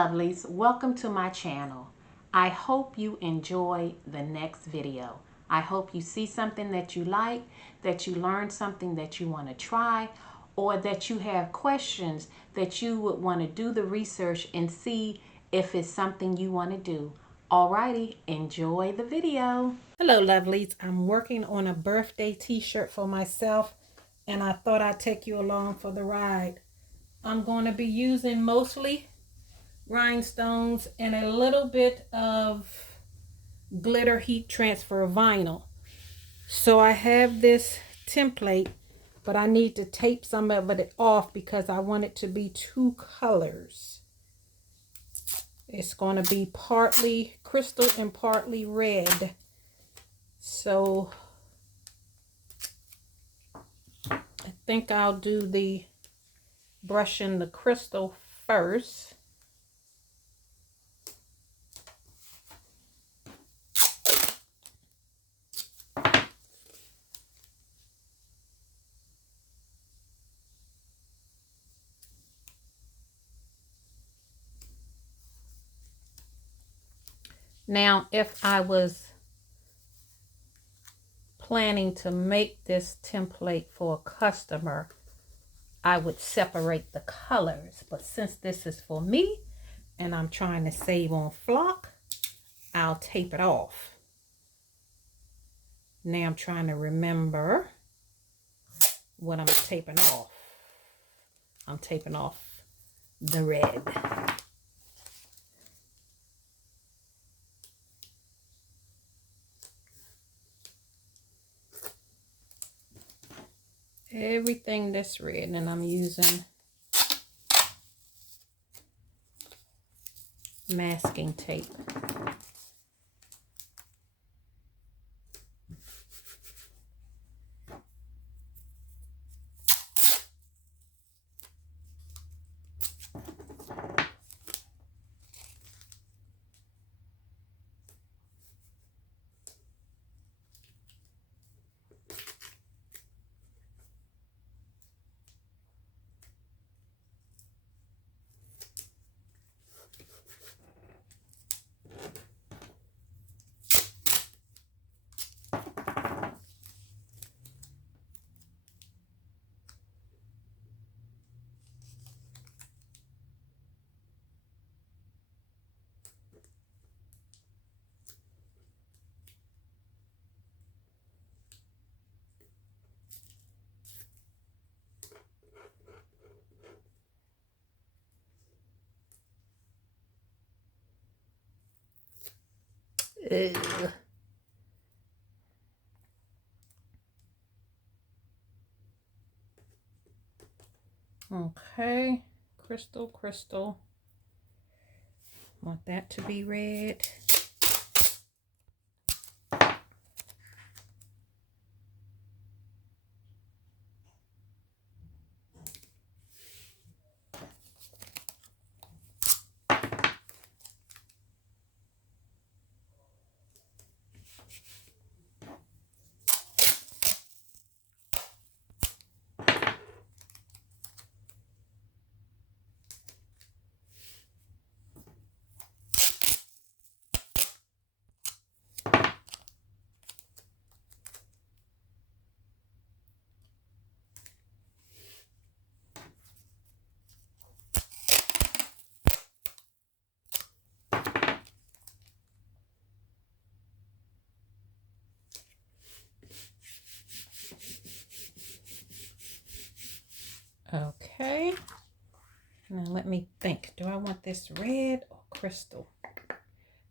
lovelies, welcome to my channel. I hope you enjoy the next video. I hope you see something that you like, that you learn something that you want to try, or that you have questions that you would want to do the research and see if it's something you want to do. Alrighty, enjoy the video. Hello lovelies, I'm working on a birthday t-shirt for myself and I thought I'd take you along for the ride. I'm going to be using mostly rhinestones and a little bit of glitter heat transfer vinyl. So I have this template, but I need to tape some of it off because I want it to be two colors. It's going to be partly crystal and partly red. So I think I'll do the brushing the crystal first. Now, if I was planning to make this template for a customer, I would separate the colors. But since this is for me and I'm trying to save on flock, I'll tape it off. Now I'm trying to remember what I'm taping off. I'm taping off the red. Everything that's red, and I'm using masking tape. Ugh. Okay, crystal. Want that to be red. Okay, now let me think. Do I want this red or crystal?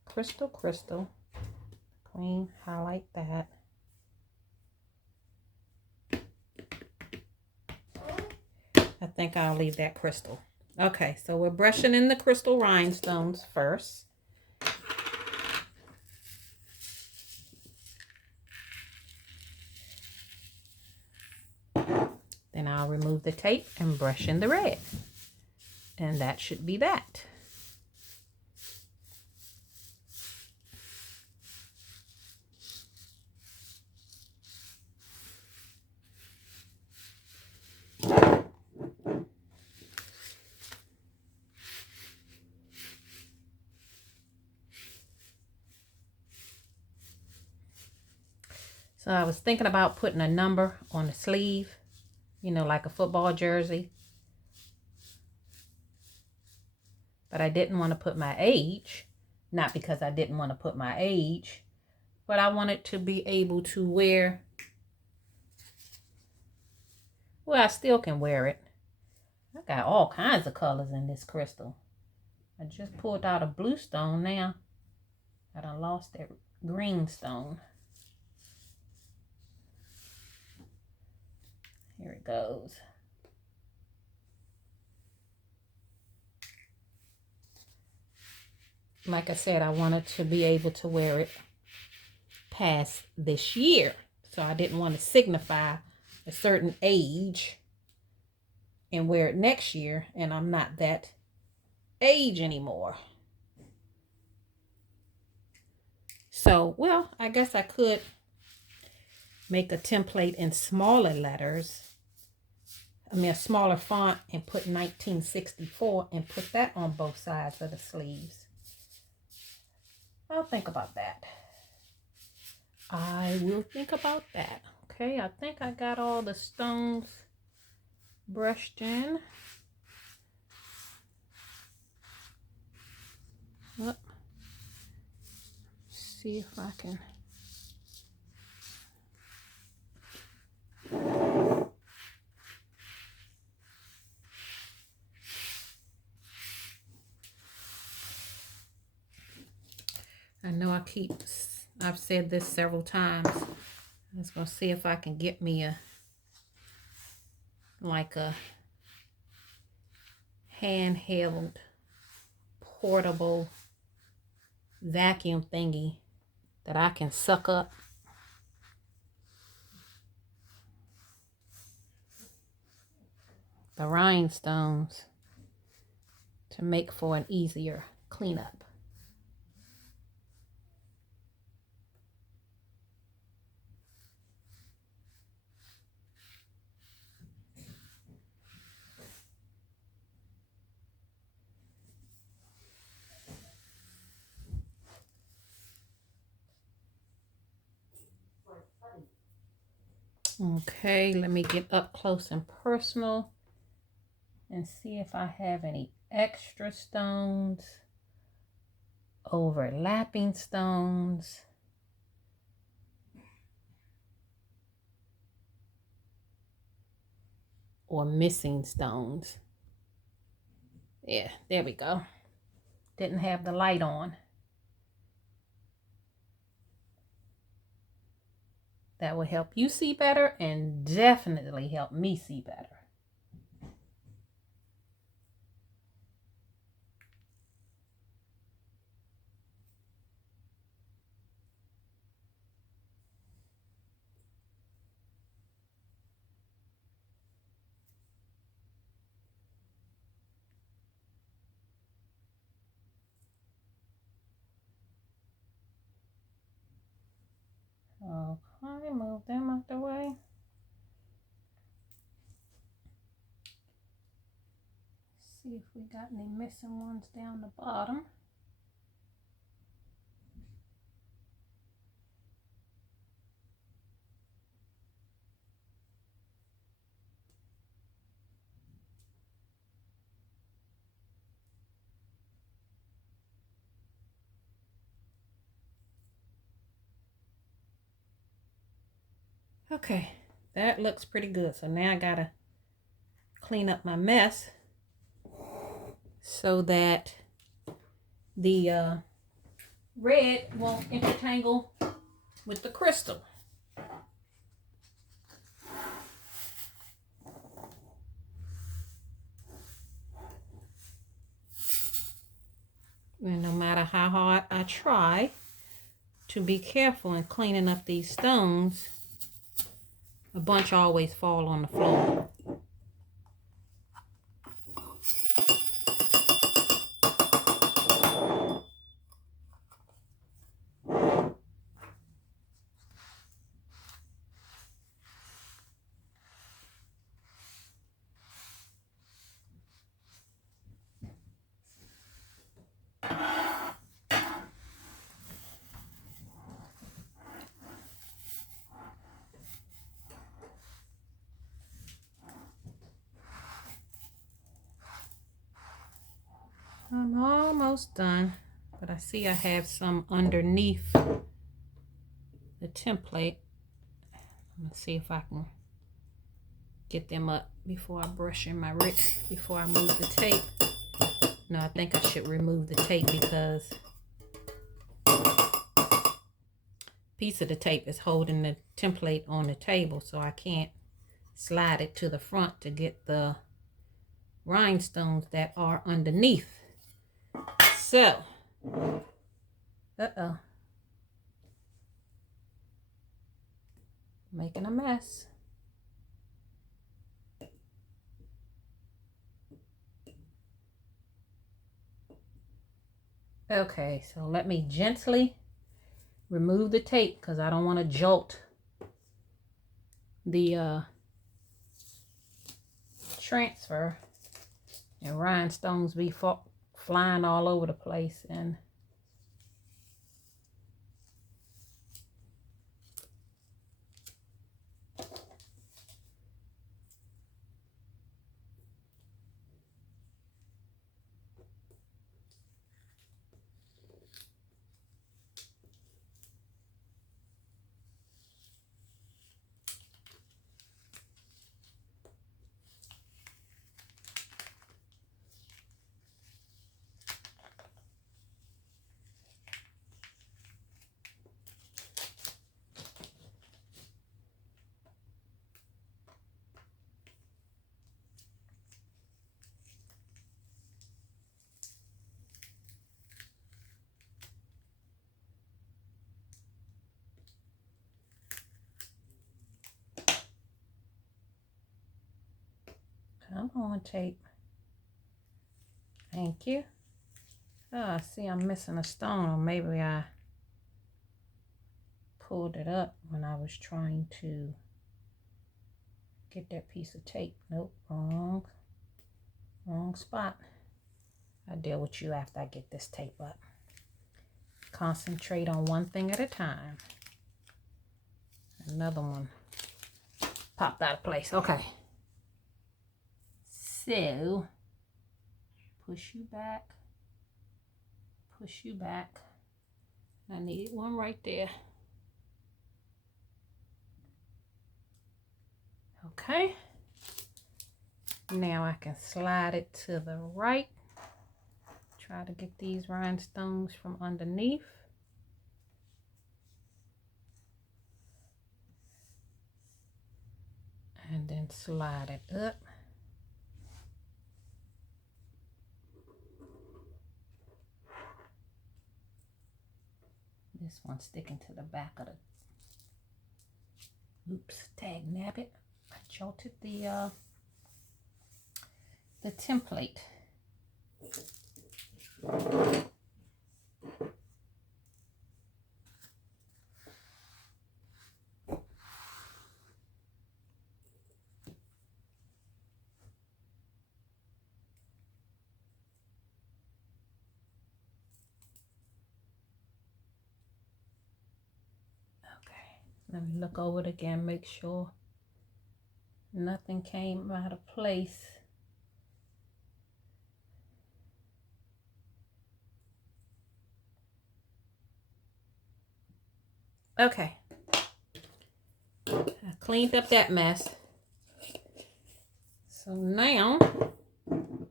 Crystal. Clean, highlight that. I think I'll leave that crystal. Okay, so we're brushing in the crystal rhinestones first. Then I'll remove the tape and brush in the red. And that should be that. So I was thinking about putting a number on the sleeve, you know, like a football jersey. But I didn't want to put my age, not because I didn't want to put my age, but I wanted to be able to wear, well, I still can wear it. I got all kinds of colors in this crystal. I just pulled out a blue stone now. I done lost that green stone. Here it goes. Like I said, I wanted to be able to wear it past this year. So I didn't want to signify a certain age and wear it next year, and I'm not that age anymore. So, well, I guess I could make a template in smaller letters. I mean, a smaller font, and put 1964 and put that on both sides of the sleeves. I'll think about that. I will think about that. Okay, I think I got all the stones brushed in. Well, see if I can. I know I've said this several times. I was going to see if I can get me like a handheld portable vacuum thingy that I can suck up the rhinestones to make for an easier cleanup. Okay, let me get up close and personal and see if I have any extra stones, overlapping stones, or missing stones. Yeah, there we go. Didn't have the light on. That will help you see better and definitely help me see better. Okay, move them out the way. See if we got any missing ones down the bottom. Okay, that looks pretty good. So now I gotta clean up my mess so that the red won't intertangle with the crystal. And no matter how hard I try to be careful in cleaning up these stones, a bunch always fall on the floor. almost done, but I see I have some underneath the template. Let's see if I can get them up before I brush in my wrist, before I move the tape. No, I think I should remove the tape because a piece of the tape is holding the template on the table, so I can't slide it to the front to get the rhinestones that are underneath. So, making a mess. Okay, so let me gently remove the tape because I don't want to jolt the transfer and rhinestones be flying all over the place. And come on, tape. Thank you. Oh, I see I'm missing a stone, or maybe I pulled it up when I was trying to get that piece of tape. Nope, wrong spot. I'll deal with you after I get this tape up. Concentrate on one thing at a time. Another one popped out of place. Okay. So, push you back. Push you back. I need one right there. Okay. Now I can slide it to the right. Try to get these rhinestones from underneath. And then slide it up. This one's sticking to the back of the, oops, tag nabbit. I jolted the template. Let me look over it again, make sure nothing came out of place. Okay. I cleaned up that mess. So now I'm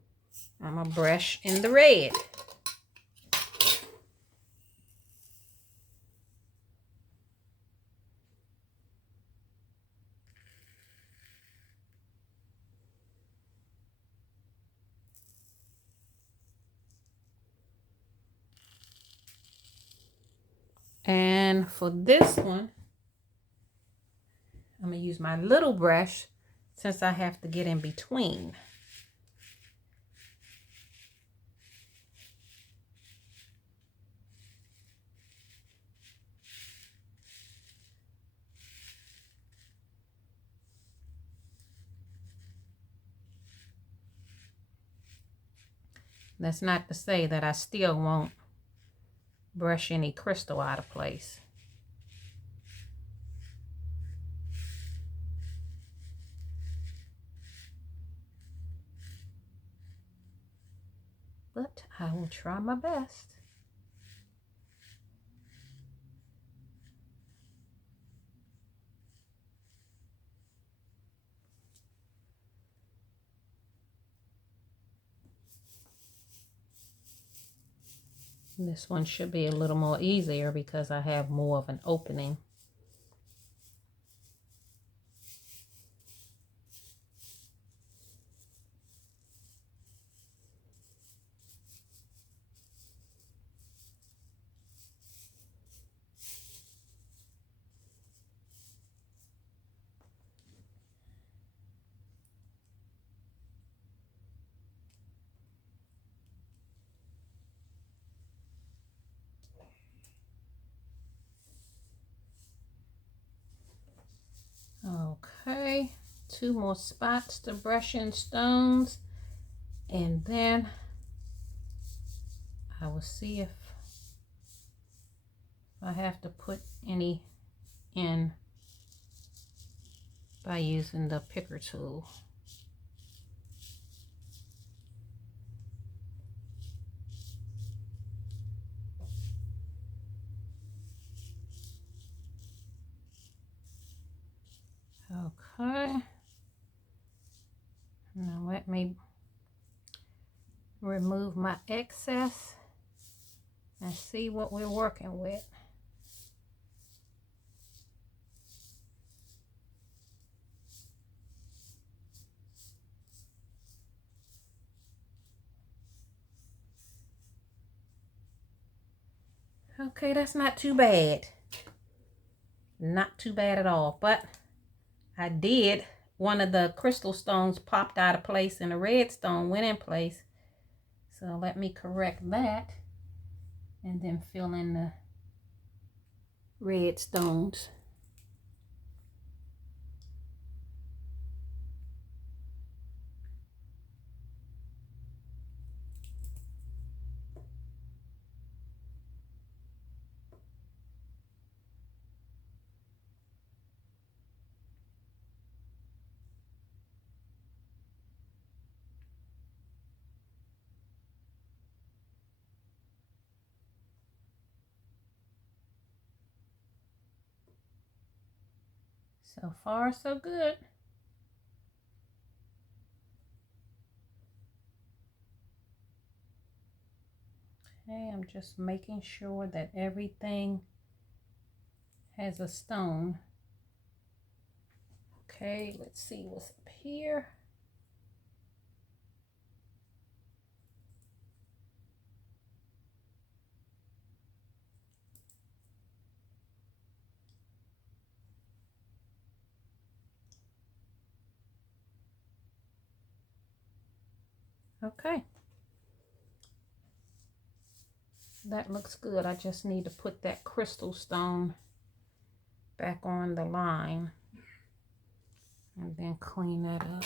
gonna brush in the red. And for this one, I'm going to use my little brush since I have to get in between. That's not to say that I still won't brush any crystal out of place. but I will try my best. This one should be a little more easier because I have more of an opening. Okay, 2 more spots to brush in stones, and then I will see if I have to put any in by using the picker tool. Okay, now let me remove my excess and see what we're working with. Okay, that's not too bad. Not too bad at all, but I did, one of the crystal stones popped out of place and the red stone went in place. So let me correct that and then fill in the red stones. So far, so good. Okay, I'm just making sure that everything has a stone. Okay, let's see what's up here. Okay. That looks good. I just need to put that crystal stone back on the line and then clean that up.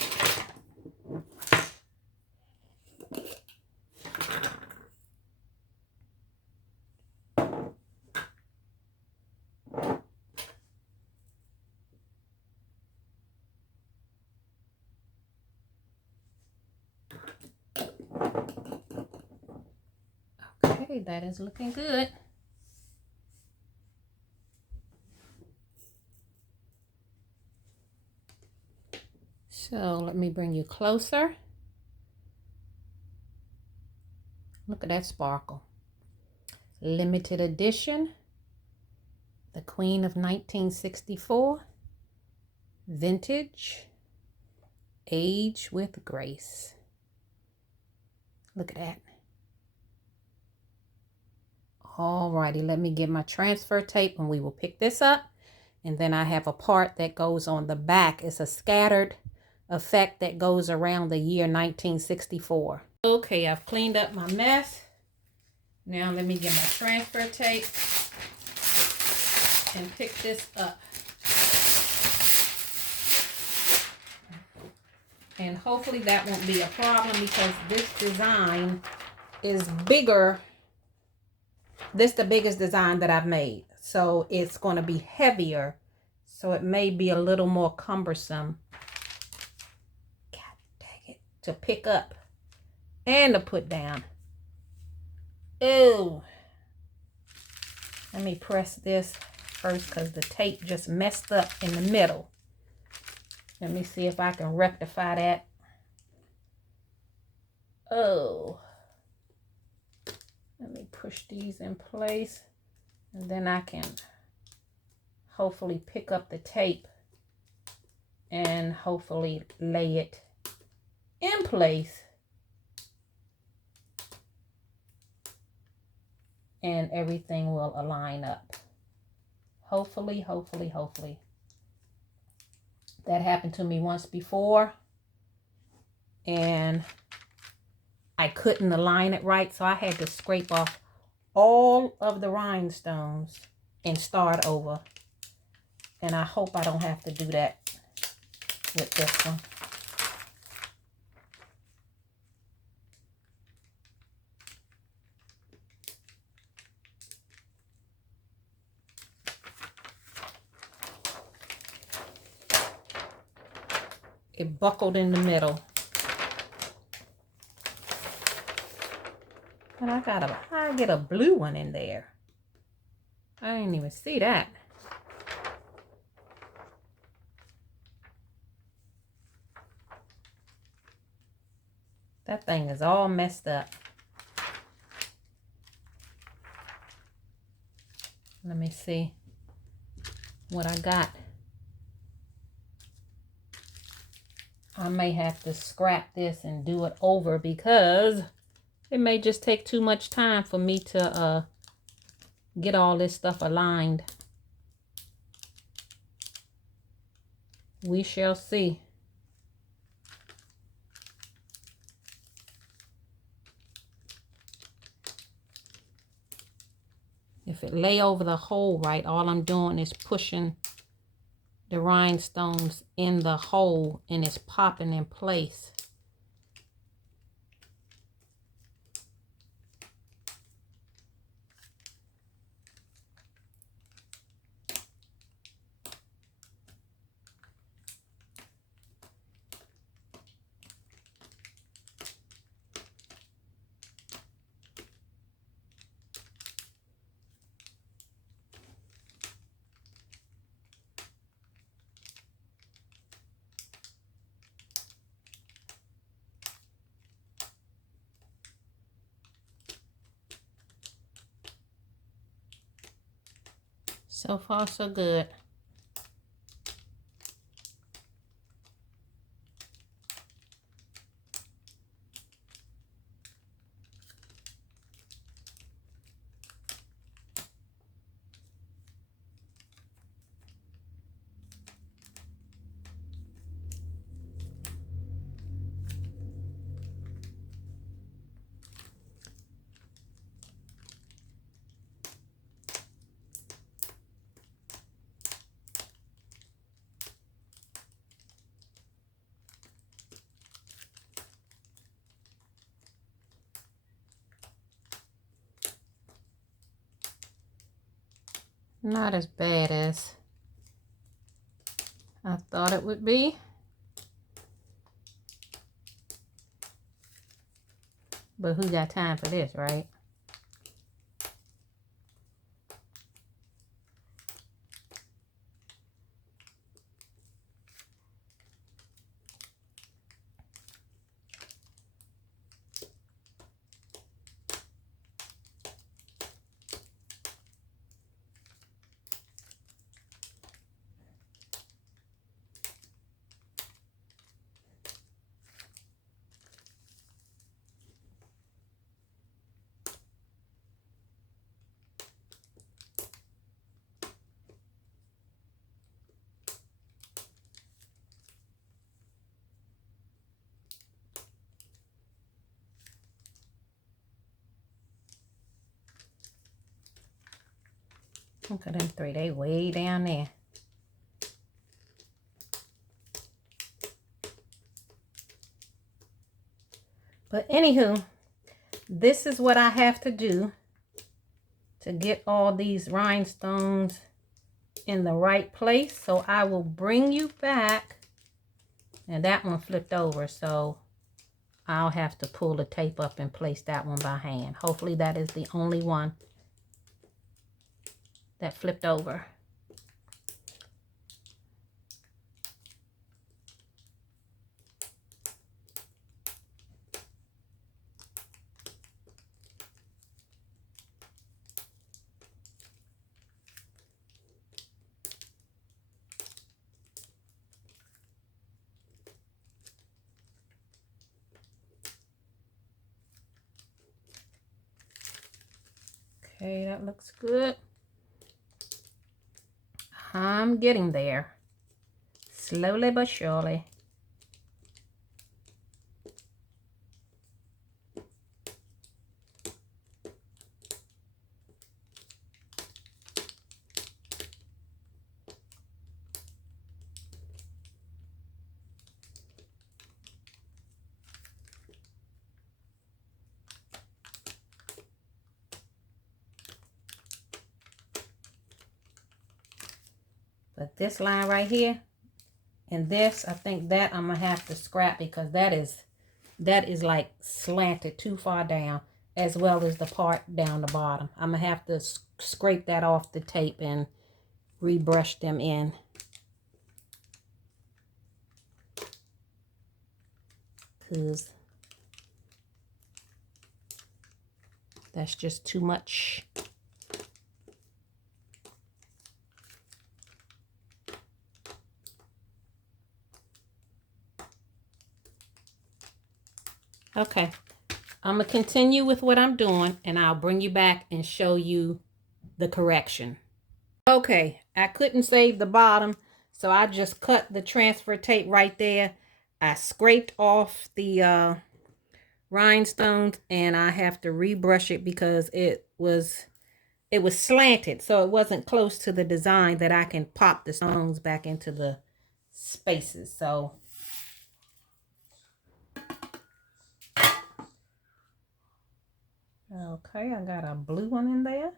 Okay, that is looking good. So let me bring you closer. Look at that sparkle. Limited edition. The Queen of 1964. Vintage. Age with grace. Look at that. Alrighty, let me get my transfer tape and we will pick this up. And then I have a part that goes on the back. It's a scattered effect that goes around the year 1964. Okay, I've cleaned up my mess. Now let me get my transfer tape and pick this up. And hopefully that won't be a problem because this design is bigger. This is the biggest design that I've made. So it's going to be heavier. So it may be a little more cumbersome. God dang it. To pick up and to put down. Oh, let me press this first because the tape just messed up in the middle. Let me see if I can rectify that. Oh, let me push these in place, and then I can hopefully pick up the tape and hopefully lay it in place, and everything will align up. Hopefully, hopefully, hopefully. That happened to me once before, and I couldn't align it right, so I had to scrape off all of the rhinestones and start over. And I hope I don't have to do that with this one. It buckled in the middle. But I get a blue one in there. I didn't even see that. That thing is all messed up. Let me see what I got. I may have to scrap this and do it over because it may just take too much time for me to get all this stuff aligned. We shall see. If it lay over the hole right, all I'm doing is pushing the rhinestones in the hole and it's popping in place. So far, so good. Not as bad as I thought it would be. But who got time for this, right? Look at them three, they way down there. But anywho, this is what I have to do to get all these rhinestones in the right place. So I will bring you back. And that one flipped over, so I'll have to pull the tape up and place that one by hand. Hopefully that is the only one that flipped over. Okay, that looks good. I'm getting there. Slowly but surely. But this line right here and this, I think that I'm gonna have to scrap because that is like slanted too far down, as well as the part down the bottom. I'm gonna have to scrape that off the tape and rebrush them in. Cause that's just too much. Okay, I'm gonna continue with what I'm doing and I'll bring you back and show you the correction. Okay, I couldn't save the bottom, so I just cut the transfer tape right there. I scraped off the rhinestones and I have to rebrush it because it was slanted, so it wasn't close to the design that I can pop the stones back into the spaces. So okay, I got a blue one in there.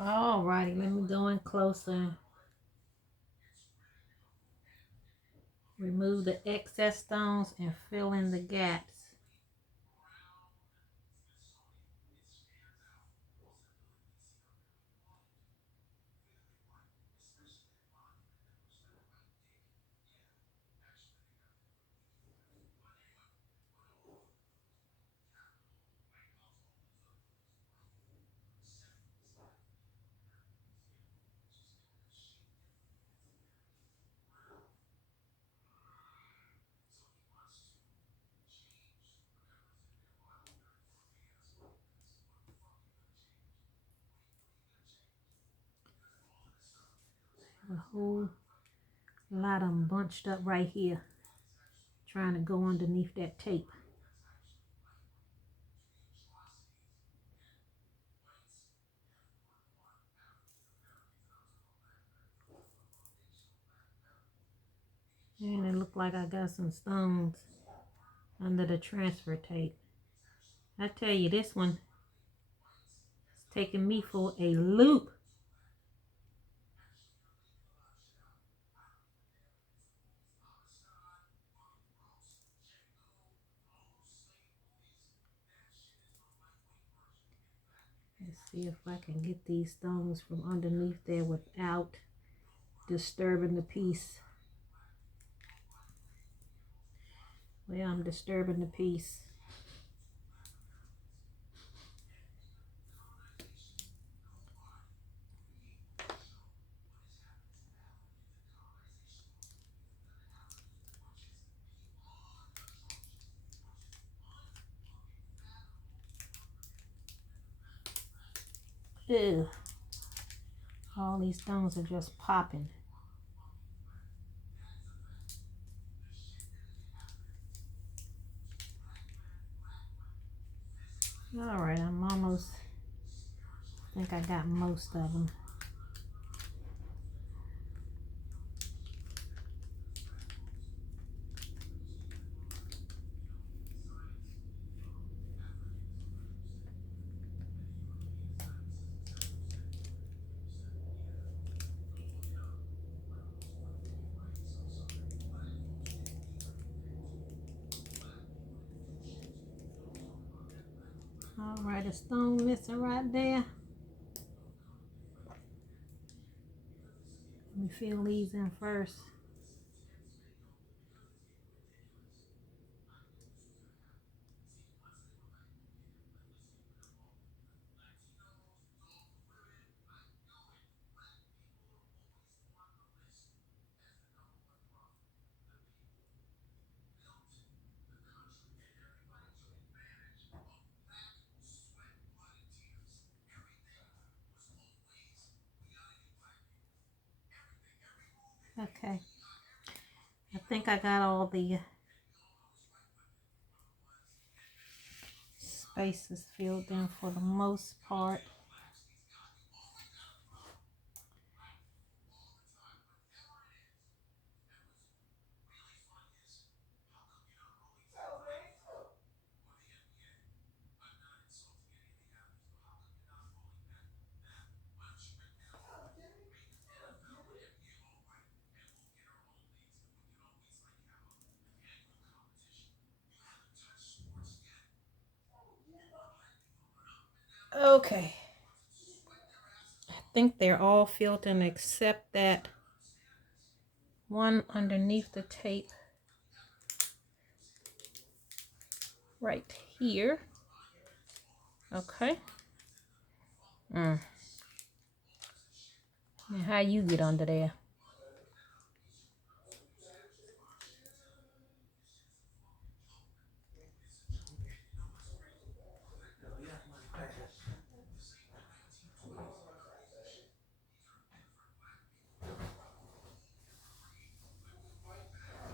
Alrighty, let me go in closer. Remove the excess stones and fill in the gaps. A whole lot of them bunched up right here, trying to go underneath that tape. And it looked like I got some stones under the transfer tape. I tell you, this one is taking me for a loop. Let's see if I can get these stones from underneath there without disturbing the piece. Well, I'm disturbing the piece. Ew. All these stones are just popping. Alright, I'm almost, I think I got most of them. Alright, a stone missing right there. Let me fill these in first. Okay, I think I got all the spaces filled in for the most part. Okay, I think they're all filled in except that one underneath the tape right here. Okay. Now how you get under there?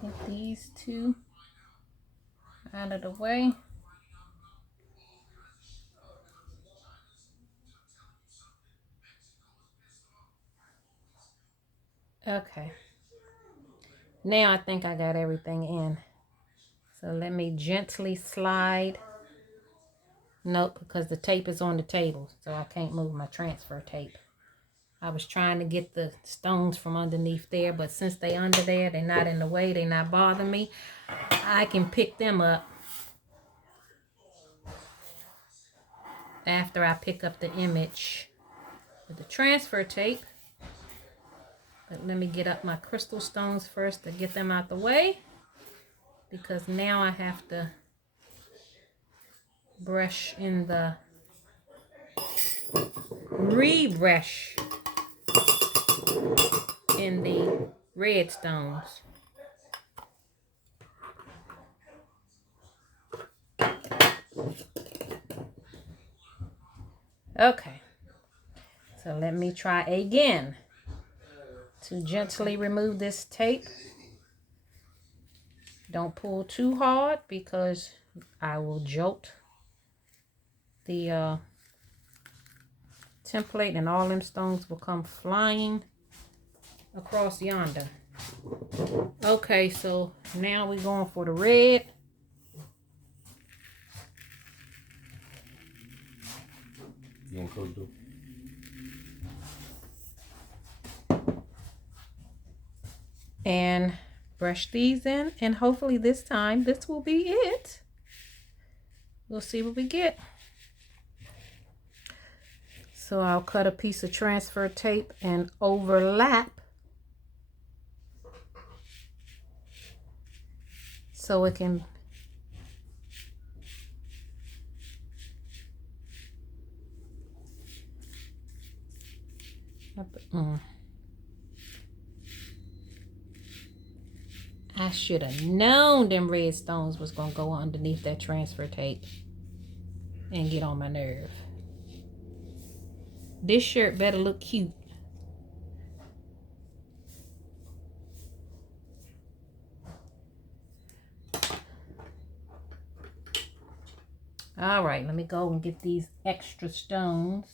Get these two out of the way. Okay. Now I think I got everything in. So let me gently slide. Nope, because the tape is on the table, so I can't move my transfer tape. I was trying to get the stones from underneath there, but since they under there, they're not in the way, they're not bothering me. I can pick them up after I pick up the image with the transfer tape. But let me get up my crystal stones first to get them out the way, because now I have to brush in the rebrush in the red stones. Okay, so let me try again to gently remove this tape. Don't pull too hard because I will jolt the template and all them stones will come flying across yonder. Okay, so now we're going for the red. You want to close the door? And brush these in, and hopefully this time this will be it. We'll see what we get. So I'll cut a piece of transfer tape and overlap so it can I should have known them red stones was gonna go underneath that transfer tape and get on my nerve. This shirt better look cute. All right, let me go and get these extra stones.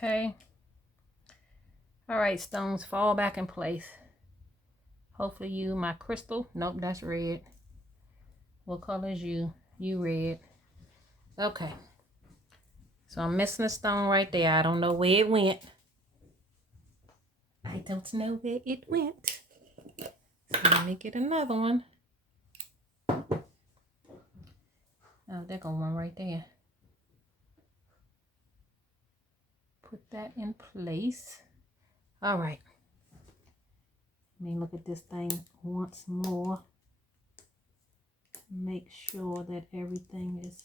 Okay. All right, stones, fall back in place. Hopefully you, my crystal. Nope, that's red. What color is you? You red. Okay. So I'm missing a stone right there. I don't know where it went. I don't know where it went. So let me get another one. Oh, there go one right there. Put that in place. All right. Let me look at this thing once more. Make sure that everything is...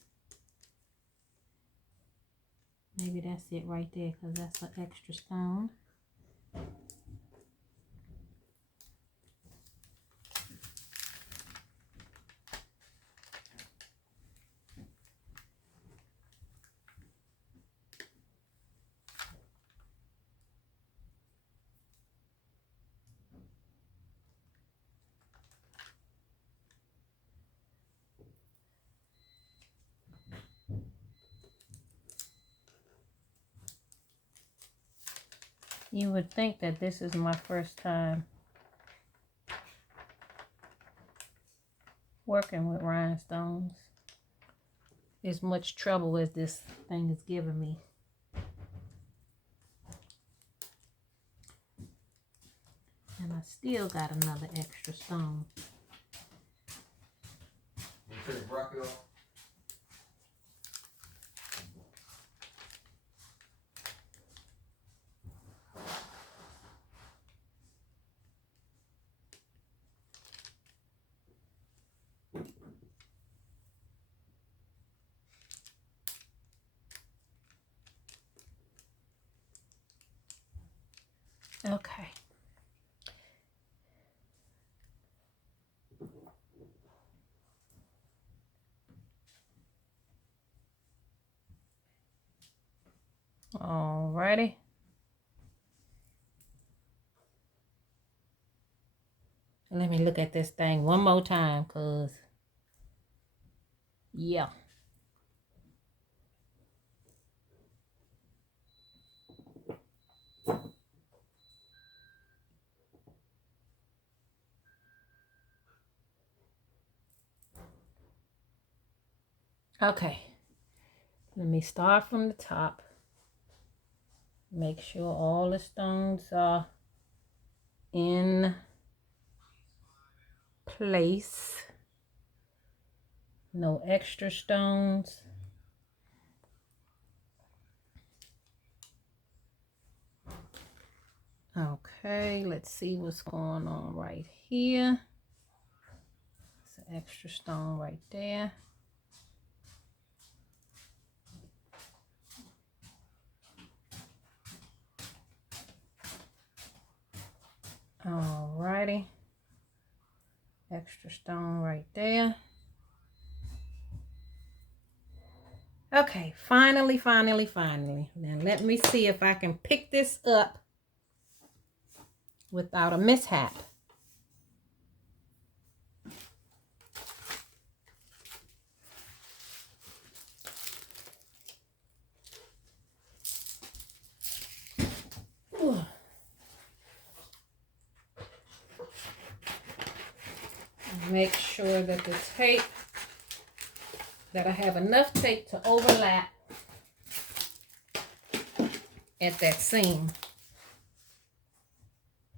Maybe that's it right there because that's an extra stone. You would think that this is my first time working with rhinestones. As much trouble as this thing is giving me. And I still got another extra stone. You take broccoli off? Okay. Alrighty. Let me look at this thing one more time, cause yeah. Okay. Let me start from the top. Make sure all the stones are in place. No extra stones. Okay, let's see what's going on right here. It's an extra stone right there. Alrighty. Extra stone right there. Okay, finally. Now let me see if I can pick this up without a mishap. Make sure that the tape, that I have enough tape to overlap at that seam.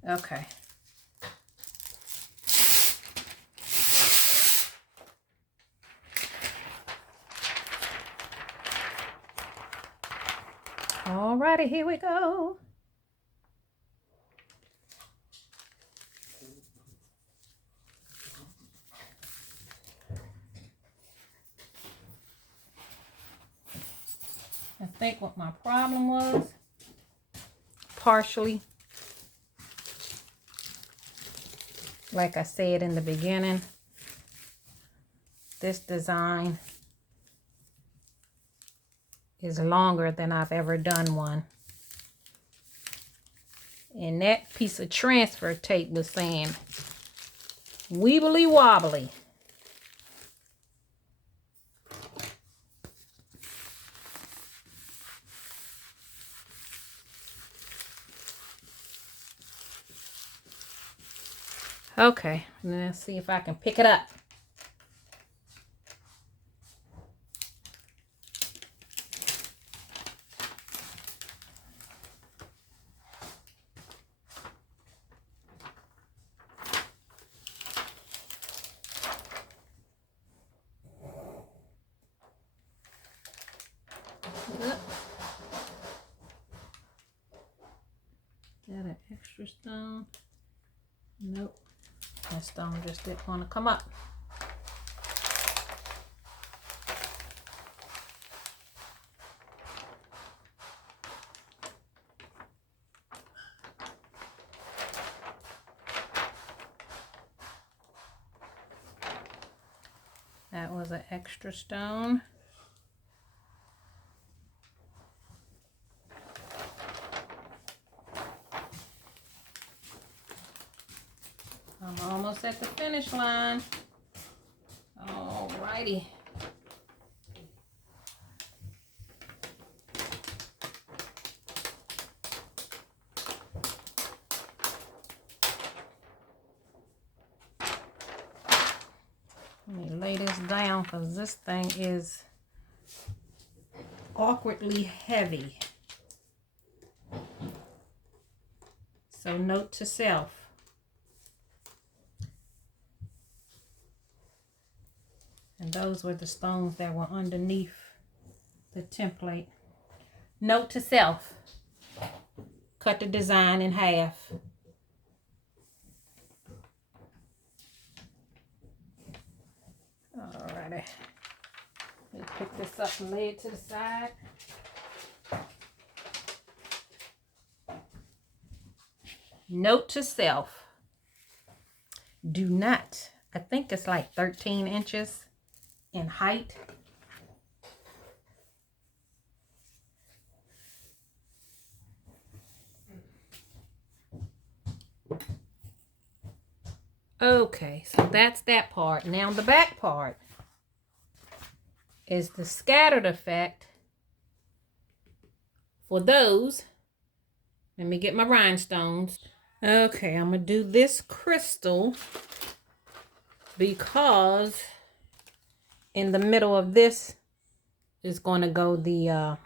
Okay. Alrighty, here we go. I think what my problem was, partially, like I said in the beginning, this design is longer than I've ever done one. And that piece of transfer tape was saying, weebly wobbly. Okay, let's see if I can pick it up. Got an extra stone? Nope. That stone just didn't want to come up. That was an extra stone. I'm almost at the finish line. Alrighty. Let me lay this down because this thing is awkwardly heavy. So note to self. And those were the stones that were underneath the template. Note to self. Cut the design in half. Alrighty. Let me pick this up and lay it to the side. Note to self. Do not, I think it's like 13 inches in height. Okay, so that's that part. Now the back part is the scattered effect for those. Let me get my rhinestones. Okay, I'm gonna do this crystal because in the middle of this is going to go the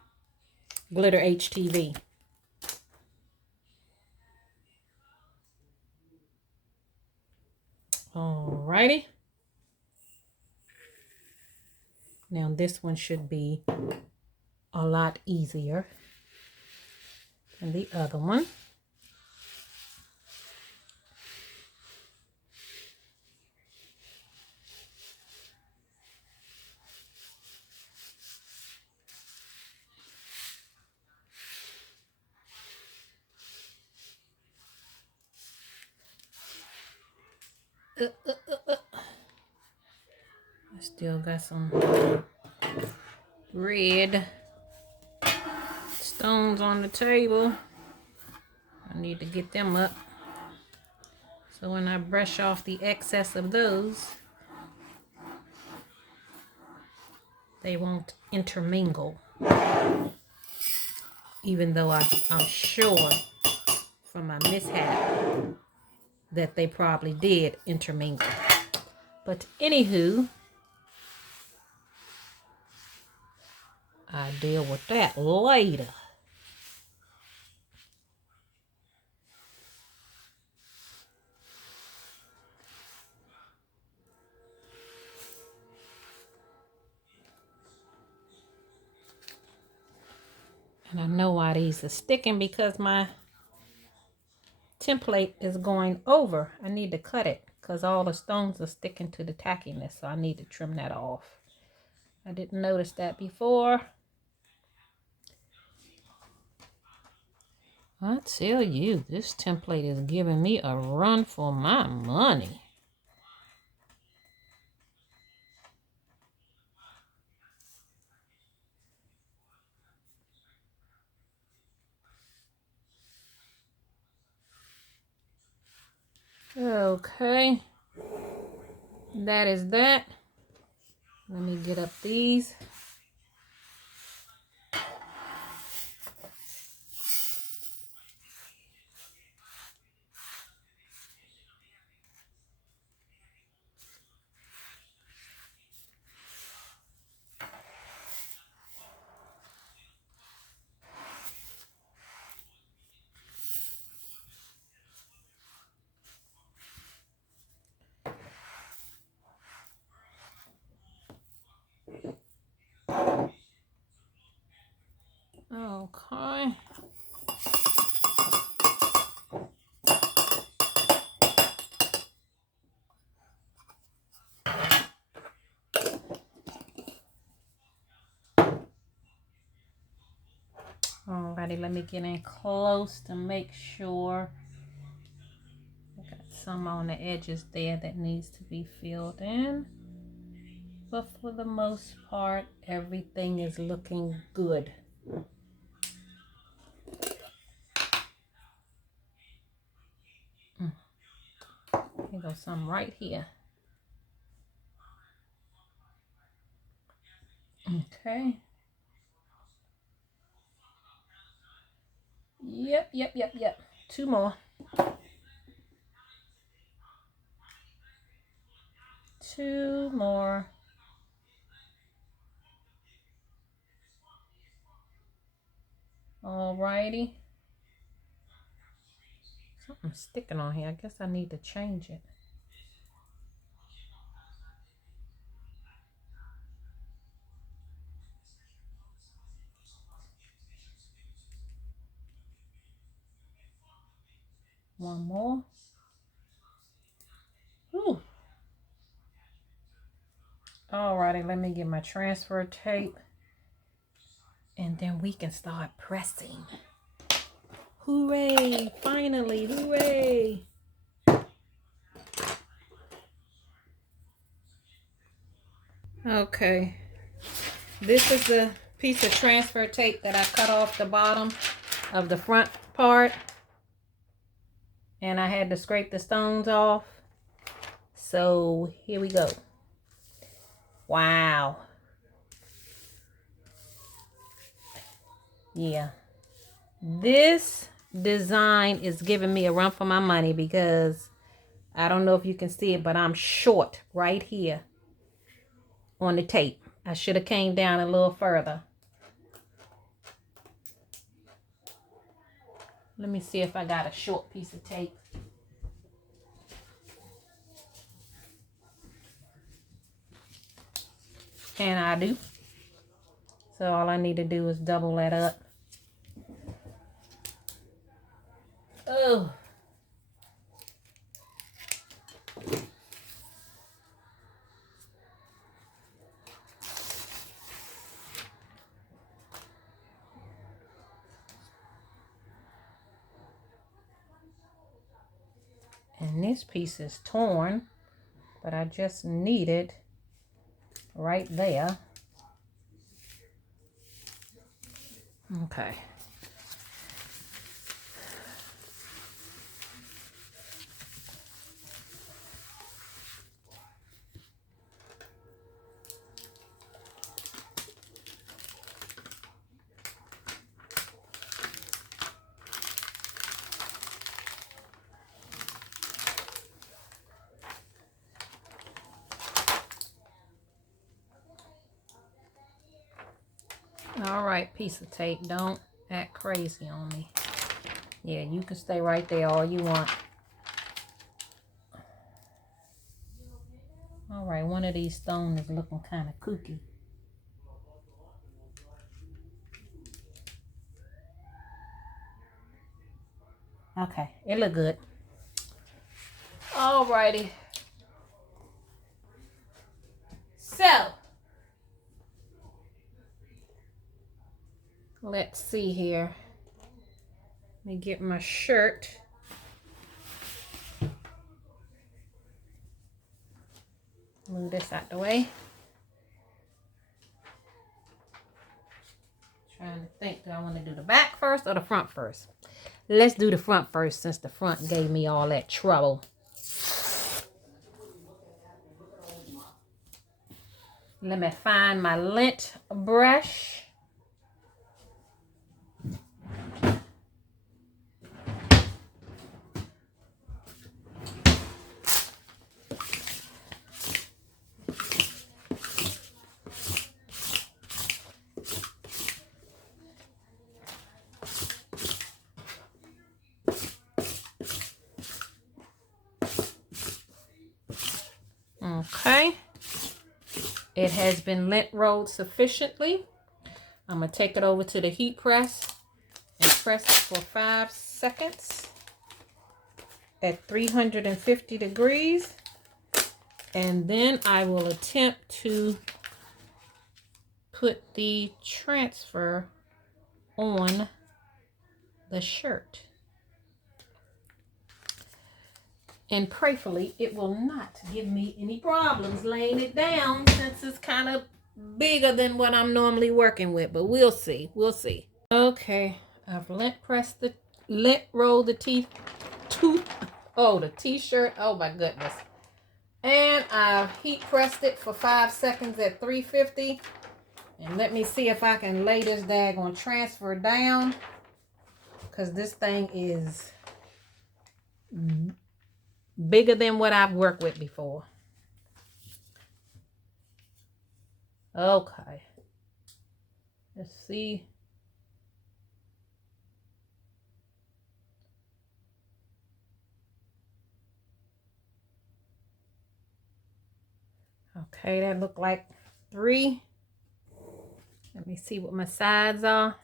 glitter HTV. Alrighty. Now this one should be a lot easier than the other one. I still got some red stones on the table. I need to get them up. So when I brush off the excess of those, they won't intermingle. Even though I'm sure from my mishap that they probably did intermingle. But anywho, I'll deal with that later. And I know why these are sticking, because my template is going over. I need to cut it because all the stones are sticking to the tackiness. So I need to trim that off. I didn't notice that before. I tell you, this template is giving me a run for my money. Okay, that is that. Let me get up these. Okay. Alrighty, let me get in close to make sure. I got some on the edges there that needs to be filled in. But for the most part, everything is looking good. Here goes some right here. Okay. Yep. 2 more. 2 more. Alrighty. Something's sticking on here. I guess I need to change it. One more. Whew. Alrighty, let me get my transfer tape. And then we can start pressing. Hooray! Finally, hooray! Okay. This is the piece of transfer tape that I cut off the bottom of the front part. And I had to scrape the stones off. So here we go. Wow. Yeah. This design is giving me a run for my money because I don't know if you can see it, but I'm short right here on the tape. I should have came down a little further. Let me see if I got a short piece of tape. And I do. So all I need to do is double that up. Oh. And this piece is torn, but I just need it right there. Okay. All right, piece of tape, don't act crazy on me. Yeah, you can stay right there all you want. All right, one of these stones is looking kind of kooky. Okay, it look good. All righty. So, let's see here. Let me get my shirt. Move this out the way. Trying to think, do I want to do the back first or the front first? Let's do the front first since the front gave me all that trouble. Let me find my lint brush. Okay. It has been lint rolled sufficiently. I'm going to take it over to the heat press and press it for 5 seconds at 350 degrees. And then I will attempt to put the transfer on the shirt. And prayerfully, it will not give me any problems laying it down since it's kind of bigger than what I'm normally working with. But we'll see. We'll see. Okay, I've lint rolled the t-shirt. Oh my goodness. And I've heat pressed it for 5 seconds at 350. And let me see if I can lay this daggone transfer down, because this thing is bigger than what I've worked with before. Okay. Let's see. Okay, that looked like 3. Let me see what my sides are.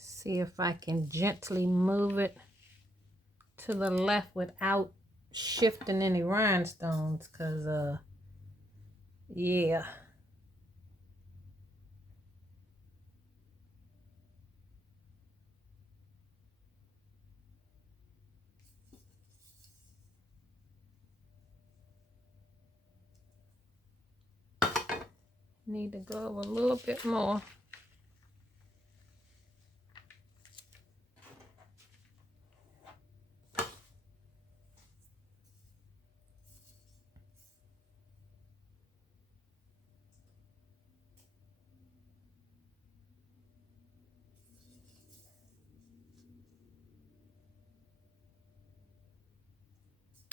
See if I can gently move it to the left without shifting any rhinestones, because yeah. Need to go a little bit more.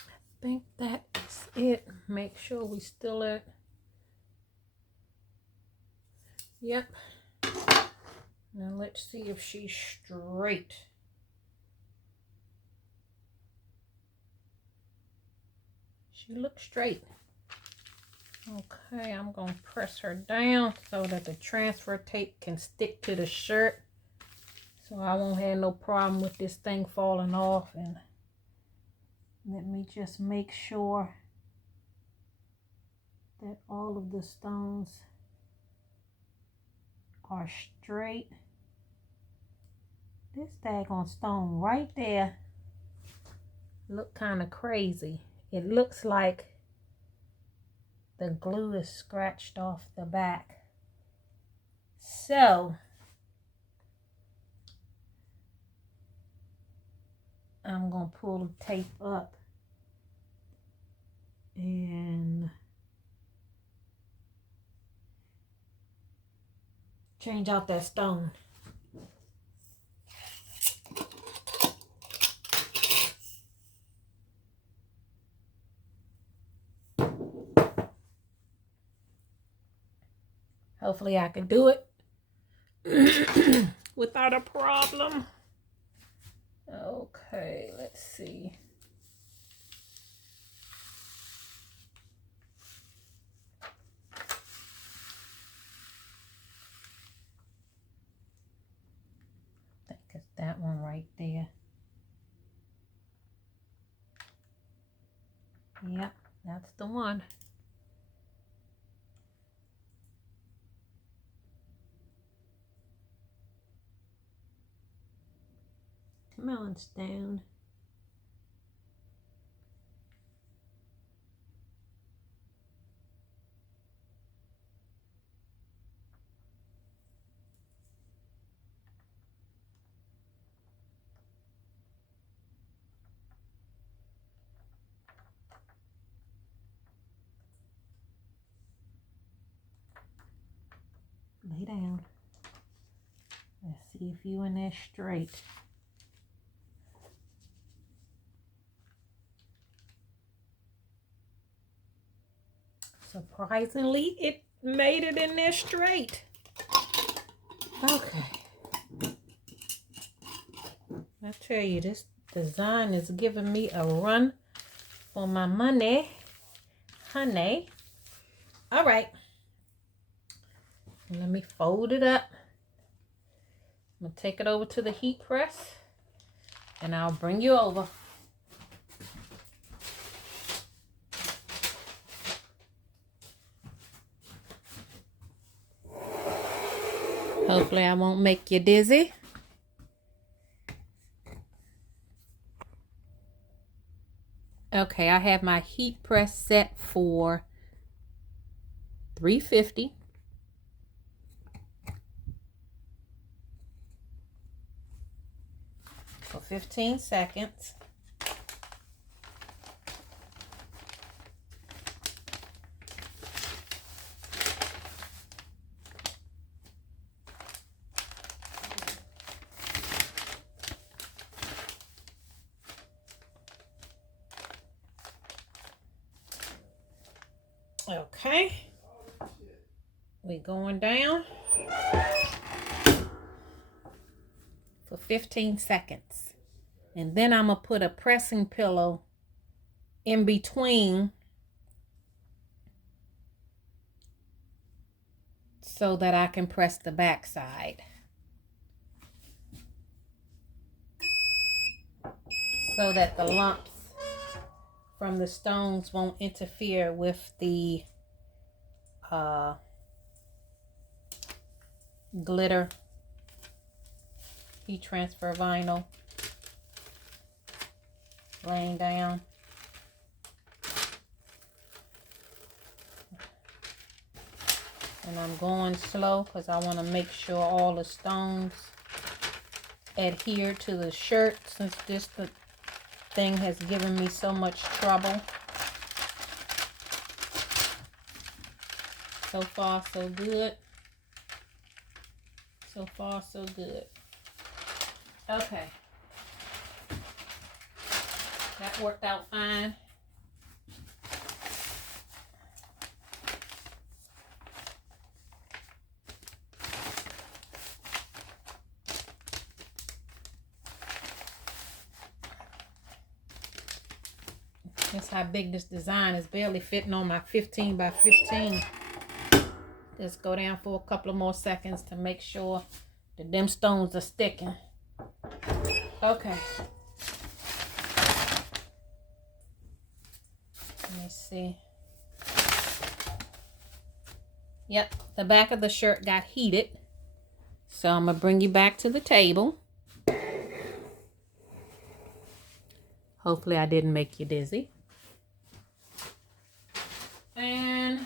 I think that's it. Make sure we still at. Yep. Now let's see if she's straight. She looks straight. Okay, I'm going to press her down so that the transfer tape can stick to the shirt, so I won't have no problem with this thing falling off. And Let me just make sure that all of the stones are straight. This daggone stone right there look kind of crazy. It looks like the glue is scratched off the back. So I'm gonna pull the tape up and change out that stone. Hopefully I can do it without a problem. Okay, let's see. I think it's that one right there. Yep, that's the one. Come on, stone. Lay down. Let's see if you in there straight. Surprisingly, it made it in there straight. Okay. I tell you, this design is giving me a run for my money, honey. All right. Let me fold it up. I'm gonna take it over to the heat press and I'll bring you over. Hopefully I won't make you dizzy. Okay, I have my heat press set for 350. For 15 seconds. Okay, we're going down for 15 seconds. And then I'm going to put a pressing pillow in between so that I can press the back side. So that the lumps from the stones won't interfere with the glitter heat transfer vinyl laying down. And I'm going slow because I want to make sure all the stones adhere to the shirt, since this thing has given me so much trouble. So far so good. So far so good. Okay. That worked out fine. That's how big this design is. Barely fitting on my 15 by 15. Just go down for a couple of more seconds to make sure that them stones are sticking. Okay. me see. Yep, the back of the shirt got heated. So I'm going to bring you back to the table. Hopefully I didn't make you dizzy. And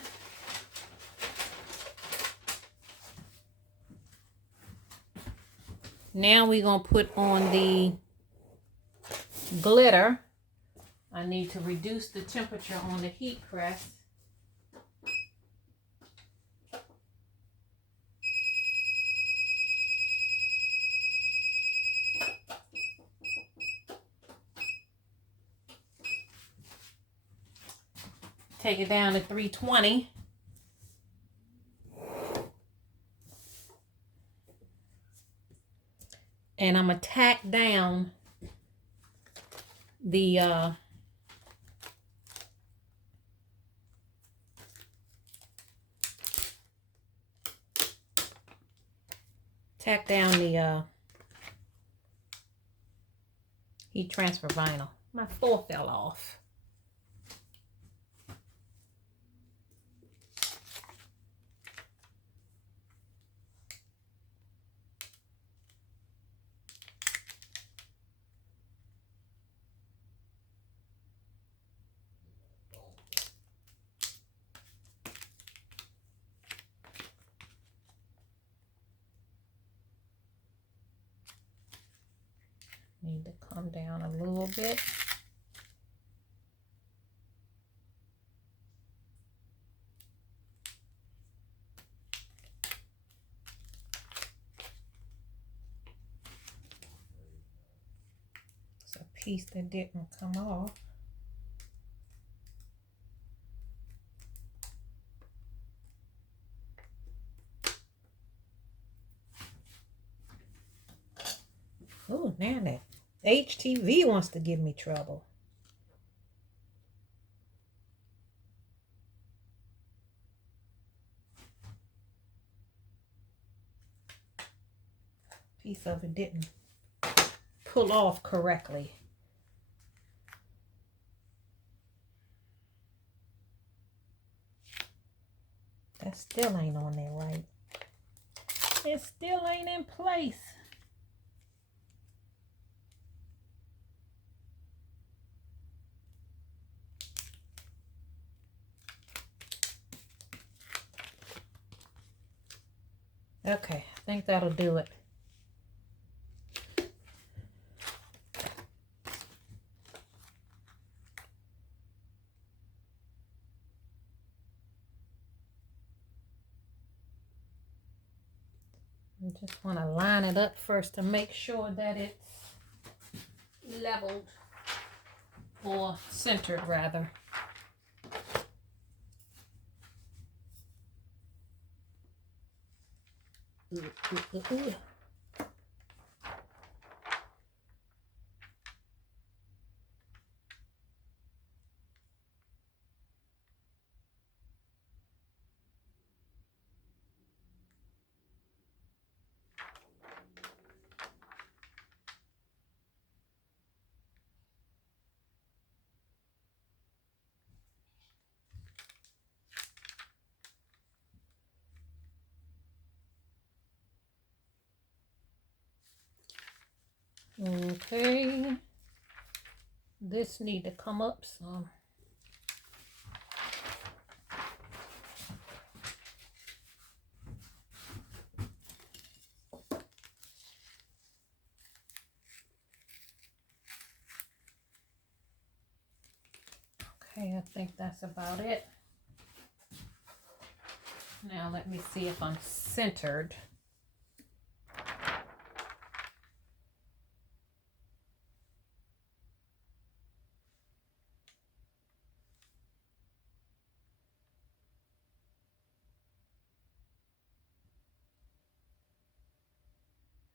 now we're going to put on the glitter. I need to reduce the temperature on the heat press. Take it down to 320. And I'm going to tack down the heat transfer vinyl. My floor fell off. Need to come down a little bit. It's a piece that didn't come off. Oh, now that HTV wants to give me trouble. Piece of it didn't pull off correctly. That still ain't on there right. It still ain't in place. Okay, I think that'll do it. I just want to line it up first to make sure that it's leveled or centered rather. Ooh. Okay, this need to come up some. Okay, I think that's about it. Now let me see if I'm centered.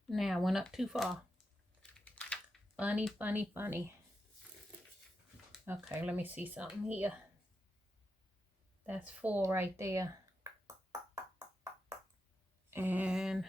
Now I went up too far. Funny, funny, funny. Okay, let me see something here. That's 4 right there. And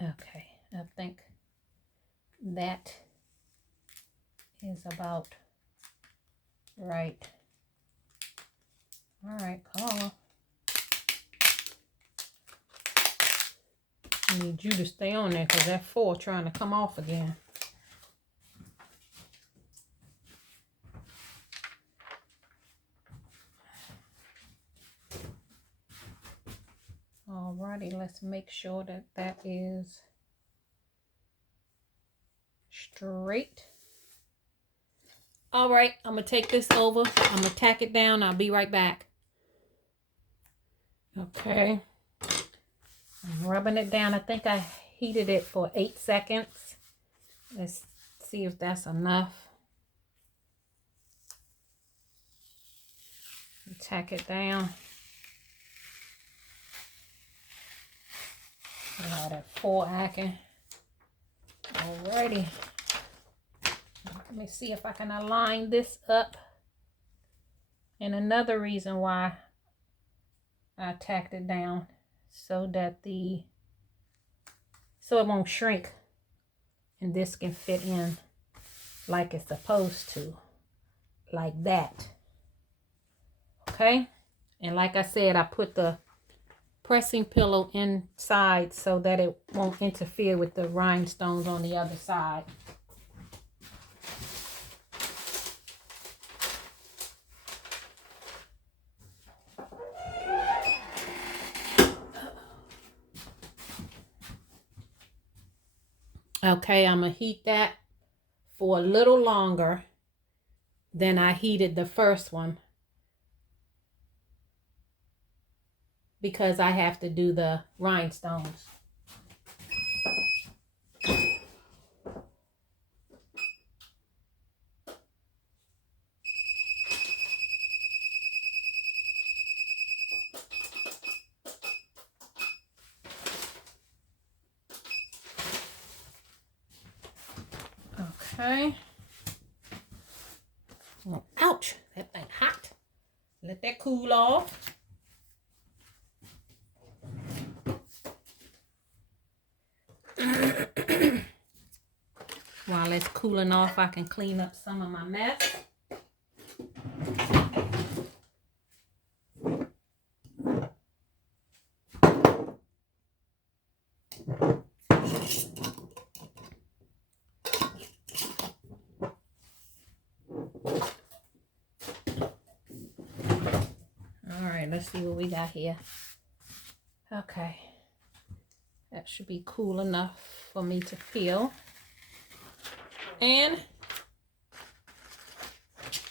Okay, I think that is about right. All right, come on. I need you to stay on there because that 4 trying to come off again. Alrighty, let's make sure that that is straight. All right, I'm gonna take this over. I'm gonna tack it down. I'll be right back. Okay, I'm rubbing it down. I think I heated it for 8 seconds. Let's see if that's enough. Tack it down. Allow that 4 acting. Alrighty. Let me see if I can align this up. And another reason why I tacked it down so that so it won't shrink and this can fit in like it's supposed to, like that. Okay, and like I said, I put the pressing pillow inside so that it won't interfere with the rhinestones on the other side. Okay, I'm gonna heat that for a little longer than I heated the first one because I have to do the rhinestones. Okay. Oh, ouch, that thing hot. Let that cool off. While it's cooling off, I can clean up some of my mess. Let's see what we got here. Okay, that should be cool enough for me to peel. And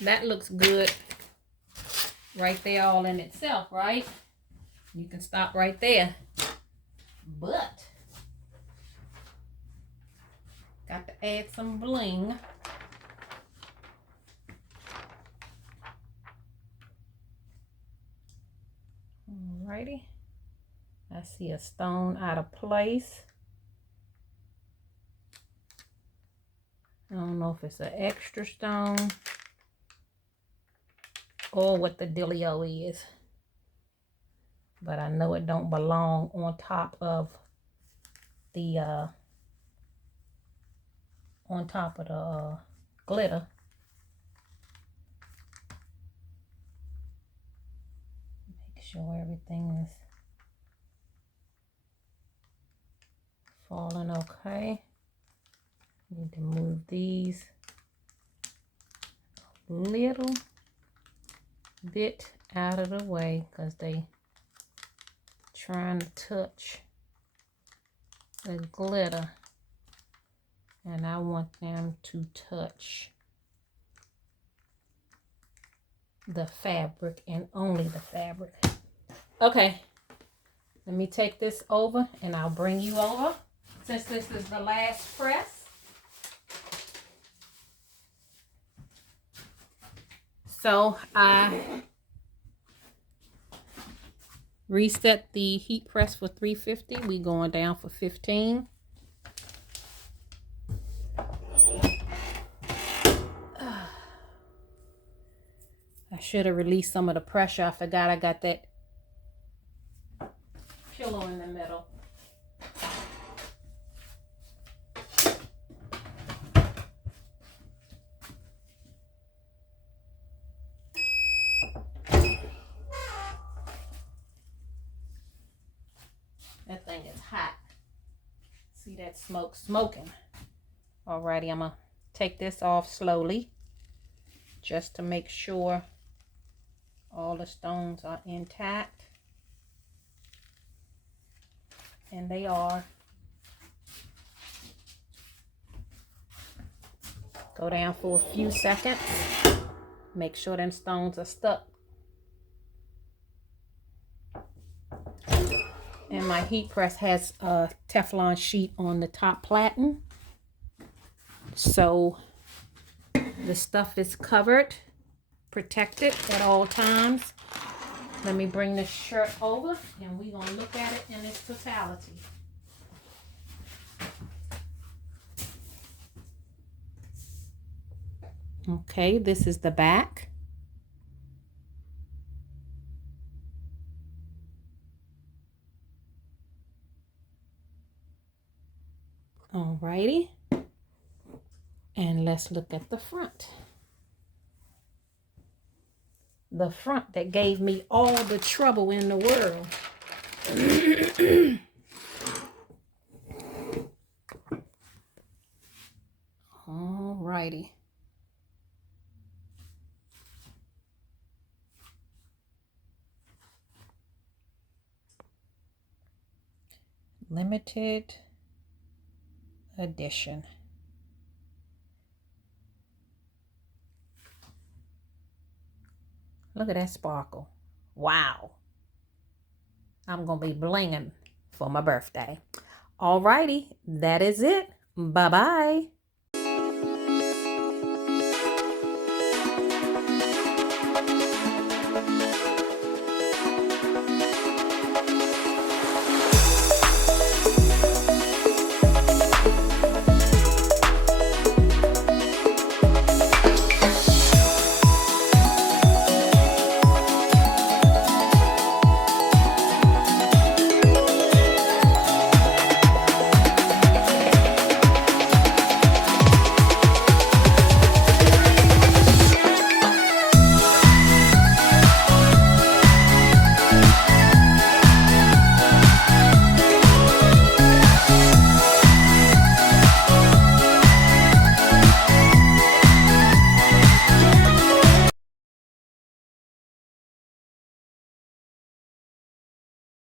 that looks good right there all in itself, right? You can stop right there. But got to add some bling. Alrighty. I see a stone out of place. I don't know if it's an extra stone or what the dealio is, but I know it don't belong on top of the glitter. Make sure everything is falling okay. Need to move these a little bit out of the way because they trying to touch the glitter, and I want them to touch the fabric and only the fabric. Okay, let me take this over and I'll bring you over since this is the last press. So I reset the heat press for 350. We going down for 15. I should have released some of the pressure. I forgot I got that pillow in the middle. that smoke smoking. Alrighty, I'm gonna take this off slowly just to make sure all the stones are intact. And they are. Go down for a few seconds. Make sure them stones are stuck. And my heat press has a Teflon sheet on the top platen. So the stuff is covered, protected at all times. Let me bring this shirt over and we're going to look at it in its totality. Okay, this is the back. Alrighty. And let's look at the front. The front that gave me all the trouble in the world. Alrighty. Limited edition. Look at that sparkle. Wow. I'm going to be blinging for my birthday. Alrighty, that is it. Bye-bye.